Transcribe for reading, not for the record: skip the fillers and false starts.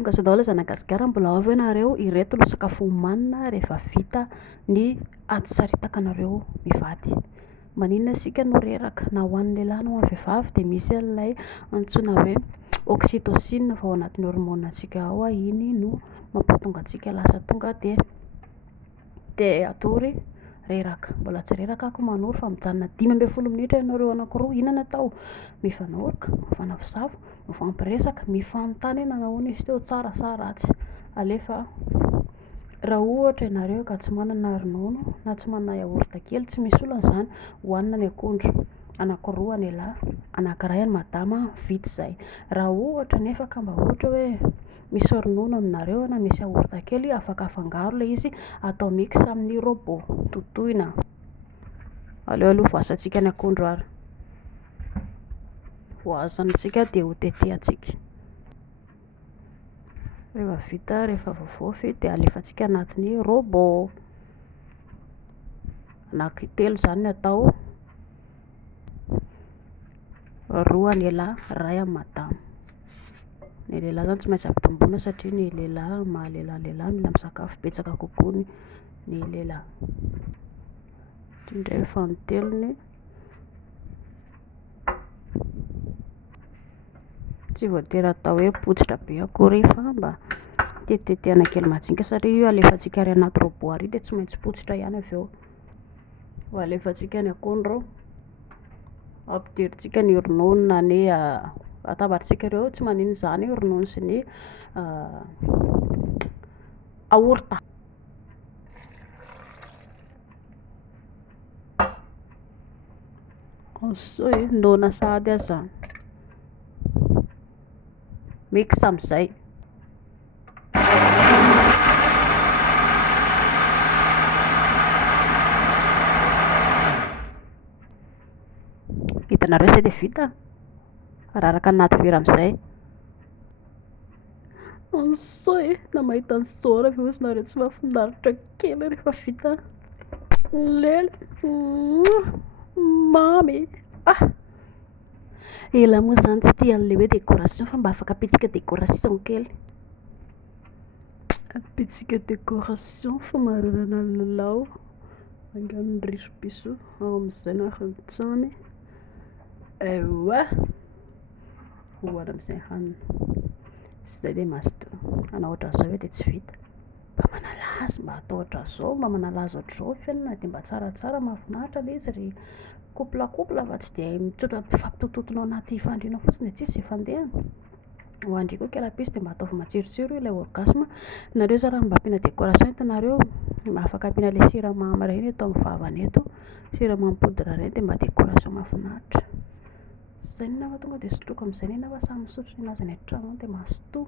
tonga sao daholo zanagasikara, mbola avy ianareo ireto lo sakafo homanina rehefa vita ny atsaritaka mivady. Maninona sika no reraka na ho an'ny lehilahy na ho an'ny vehivavy dia misy an'ilay antsoina hoe oxytocine vao anatin'ny hormone antsika ao, iny no mampatonga antsika lasa tonga dia atory reraka. Mbola tsy reraka ako manory fa mijanona 5-10 minitra ianareo anankiroa, inona atao? Mifanoroka, mifanavosavo, mifampiresaka, mifanontany na nahoana izy teo, tsara sa ratsy. Alefa raha ohatra ianareo ka tsy manana ronono na tsy manana yaourt kely, tsy misy olana izany, hohanina ny akondro anankiroa ny lahy, anankiray ny madama, vita izay. Raha ohatra nefa ka mba ohatra hoe misy ronono aminareo na misy yaourt kely, afaka afangaro ilay izy, atao mix amin'ny robot, totoina. Aleo voasantsika ny akondro ary voasantsika dia hotetehantsika. Rehefa vita, rehefa voafofy dia alefantsika anatin'ny robot. Anankitelo izany no atao, roa ny lahy, ray amin'ny madama. Ny lehilahy izany tsy maintsy ampitomboina satria ny lehilahy maha-lehilahy mila misakafo betsaka kokoa ny lehilahy. Indray fa ny telony tsy voatery atao hoe potsitra be akory fa mba tetitetehana kely majinika satria io alefantsika ary anaty robot ary dia tsy maintsy potsitra ihany avy eo. Alefantsika ny akondro, ampidirintsika ny ronono na ny atabarintsika ireo tsy maninona izany ronono sy ny yaourt. Nona sahady aza mix amin'izay. Hitanareo izay dia vita, araraka anaty vera amin'izay. Na mahita an'izao ary ve ozinareo tsy mahafinaritra kely rehefa vita lely mamy. Ela moa izany tsy tia an'ilay hoe décoration fa mba afaka apitsika décoration kely. Apitsika décoration fa marinana lilao, angan'ny riso-piso ao amin'izay na ravin-tsamy. Ewa hoana amin'izay hanina izay dia mazotoa. Anao ohatran'izao hoe dia tsy vita, mba manalazy, mba atao ohatran'izao, mba manalazy ohatran'izao fiainana dia mba tsaratsara, mahafinaritra ilay izy ry couple fa tsy dia mitsotra mifampitototonao anaty fandriana fotsiny dia tsisy ifandehana. Ho andry koa kela-piso dia mba ataovy matsirotsiro ilay orgasme. Nareo zany raha mba ampiana décoration hitanareo, mba afaka ampiana ilay siramamy ireny eto amin'ny vavany eto, siramamy poudre ireny dia mba décoration mahafinaritra. Izay ny nama tonga dia sotroiko amin'izay ny nama samy misotro ny an'azy any an-trano dia mazotoa.